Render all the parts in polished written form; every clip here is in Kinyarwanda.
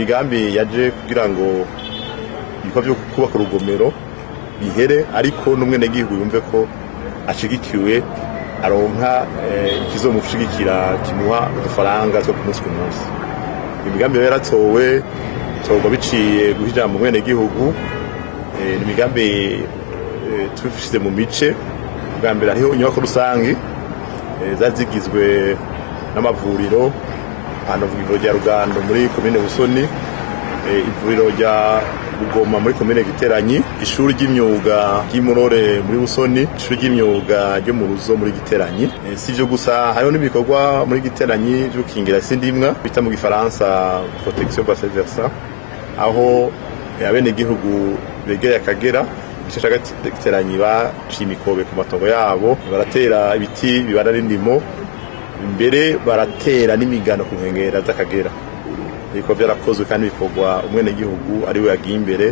imigambi yaje kugira ngo ibikorwa byo kubaka urugomero bihere, ariko n'umwenegihugu yumve ko ashigikiwe, aronka ikizomushigikira kimuha udufaranga two ku munsi ku munsi. Imigambi yaratowe itorwa biciye guha ijambo umwenegihugu. Ni imigambi tubifise mu mice. Bwa mbere hariho inyubako rusangi zari zigizwe n'amavuriro, hano ivuriro rya Rugando muri komine Busoni, ivuriro rya Bugoma muri komine Giteranyi, ishuri ry'imyuga ry'Imurore muri Busoni, ishuri ry'imyuga ryo mu Ruzo muri Giteranyi. Si ivyo gusa, hariho n'ibikorwa muri Giteranyi byo gukingira isi ndimwa bita mu Gifaransa protection bassin versant, aho abenegihugu begereye Akagera igice ca Giteranyi baciye imikobe ku matongo yabo, baratera ibiti bibana n'indimo, imbere baratera n'imigano ku nkengera z'Akagera. Ibikorwa byarakozwe kandi bikorwa umwenegihugu ari we yagiye imbere,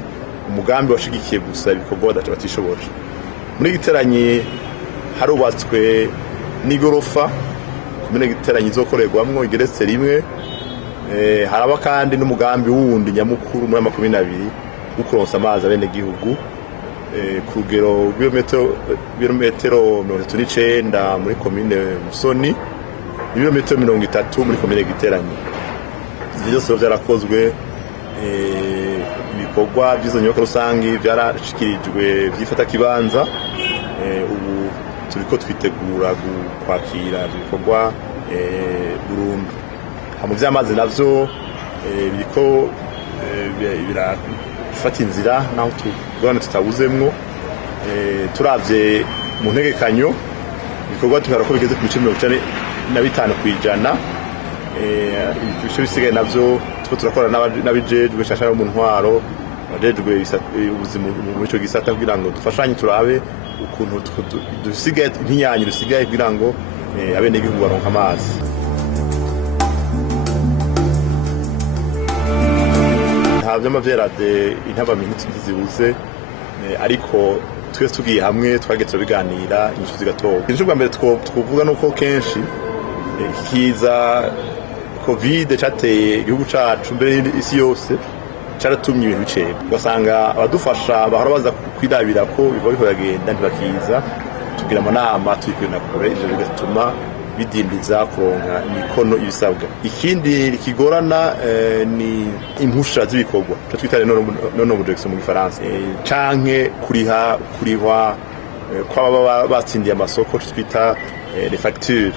umugambi washigikiye gusa ibikorwa batishoboje. Muri Giteranyi harubatswe n'igorofa komine Giteranyi izokorerwamwo igeretse rimwe. Haraba kandi n'umugambi wundi nyamukuru muri 20 wo kuronsa amazi abenegihugu ku rugero rw'ibirometero 39 muri komine Busoni, ibirometero 30 muri komine Giteranyi. Byose byarakozwe. Ibikorwa by'izo nyubako rusangi byarashikirijwe byifata kibanza. Ubu turiko twitegura kwakira ibikorwa burundu. Mu vy'amazi navyo biriko birafata inzira naho tugorana tutabuzemwo. Turavye mu ntegekanyo ibikorwa tuhara ko bigeze ku bice 95 kw'ijana. Ibice bisigaye navyo turakora n'abijejwe shashara mu ntwaro, abajejwe ubuzima mu ico gisata kugira ngo dufashanye turabe ukuntu dusigaye ntiyanyu dusigaye kugira ngo abenegihugu baronka amazi. Ntabyo amavyerade intaba minsi zibuze, ariko twese tugiye hamwe twageze biganira inyishu zigatoka. Ico bwa mbere twovuga nuko kenshi kiza Covid cateye igihugu cacu mbere isi yose, caratumye ibintu biceba. Ugasanga abadufasha bahora baza kwirabira ko biva bihoragenda ntibakiza, tugira amanama tuyikwina kure, ivyo bigatuma bidindiza kuronka imikono ibisabwa. Ikindi kigorana ni impusha z'ibikorwa cyo twitare none mu Gifaransa, canke kurihwa kw'ababa batsindiye amasoko twita les factures.